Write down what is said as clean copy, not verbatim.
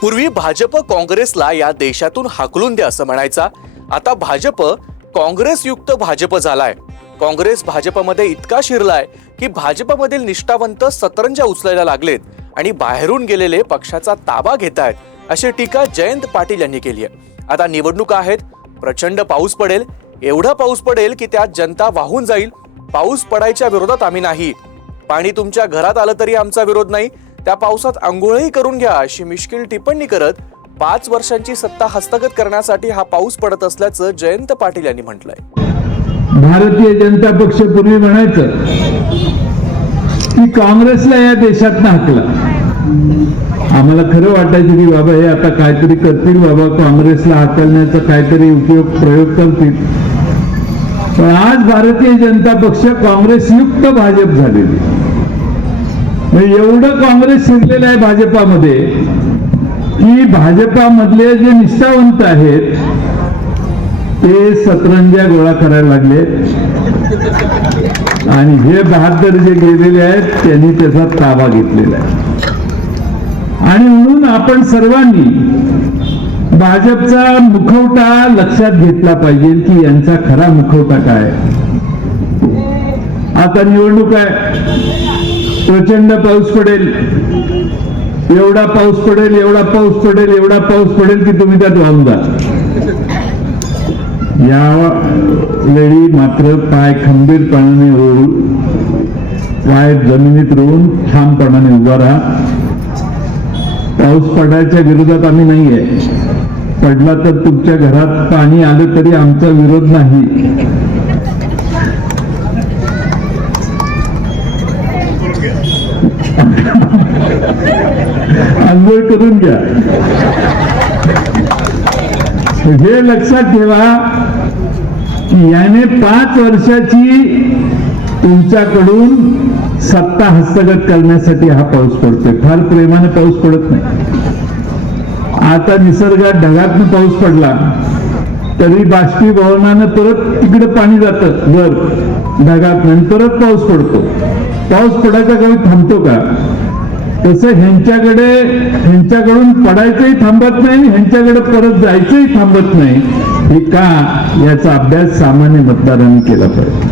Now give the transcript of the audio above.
पूर्वी भाजप काँग्रेसला या देशातून हाकलून द्या असं म्हणायचा. आता भाजप काँग्रेसयुक्त भाजप झालाय. काँग्रेस भाजपमध्ये इतका शिरलाय की भाजपमधील निष्ठावंत सतरंजा उचलायला लागलेत आणि बाहेरून गेलेले पक्षाचा ताबा घेतायत, अशी टीका जयंत पाटील यांनी केली आहे. आता निवडणुका आहेत, प्रचंड पाऊस पडेल, एवढा पाऊस पडेल की त्यात जनता वाहून जाईल. पाऊस पडायच्या विरोधात आम्ही नाही, पाणी तुमच्या घरात आलं तरी आमचा विरोध नाही, त्या पावसात अंघोळही करून घ्या, अशी मिश्किल टिप्पणी करत 5 वर्षांची सत्ता हस्तगत करण्यासाठी हा पाऊस पडत असल्याचं जयंत पाटील यांनी म्हटलंय. भारतीय जनता पक्ष पूर्वी म्हणायचं की काँग्रेसला या देशात हाकला. आम्हाला खरं वाटायचं की बाबा हे आता काहीतरी करतील, बाबा काँग्रेसला हाकलण्याचा काहीतरी प्रयोग करतील. पण आज भारतीय जनता पक्ष काँग्रेसयुक्त भाजप झालेली. एवढं काँग्रेस शिरलेलं आहे भाजपामध्ये की भाजपामधले जे निष्ठावंत आहेत ते सतरंजा गोळा करायला लागले आणि हे 72 जे गेलेले आहेत त्यांनी त्याचा ताबा घेतलेला आहे. आणि म्हणून आपण सर्वांनी भाजपचा मुखवटा लक्षात घेतला पाहिजे की यांचा खरा मुखवटा काय. आता निवडणूक आहे, प्रचंड पाऊस पडेल, एवढा पाऊस पडेल, एवढा पाऊस पडेल, एवढा पाऊस पडेल की तुम्ही त्यात वाहून जा. या वेळी मात्र पाय खंबीरपणाने रोवून, पाय जमिनीत रोवून ठामपणाने उभा राहा. पाऊस पडायच्या विरोधात आम्ही नाहीये. पडला तर तुमच्या घरात पाणी आलं तरी आमचा विरोध नाही. आंघोळ करून घ्या. हे लक्षात ठेवा की याने 5 वर्षाची तुमच्याकडून सत्ता हस्तगत करण्यासाठी हा पाऊस पडतोय. फार प्रेमाने पाऊस पडत नाही. आता निसर्गात ढगातनं पाऊस पडला तरी बाष्पीभवनानं परत तिकडे पाणी जातं वर ढगात, नंतरच पाऊस पडतो. पाऊस पडायचा कधी थांबतो का? तसं ह्यांच्याकडून पडायचंही थांबत नाही, ह्यांच्याकडे परत जायचंही थांबत नाही. हे का, याचा अभ्यास सामान्य मतदारांनी केला पाहिजे.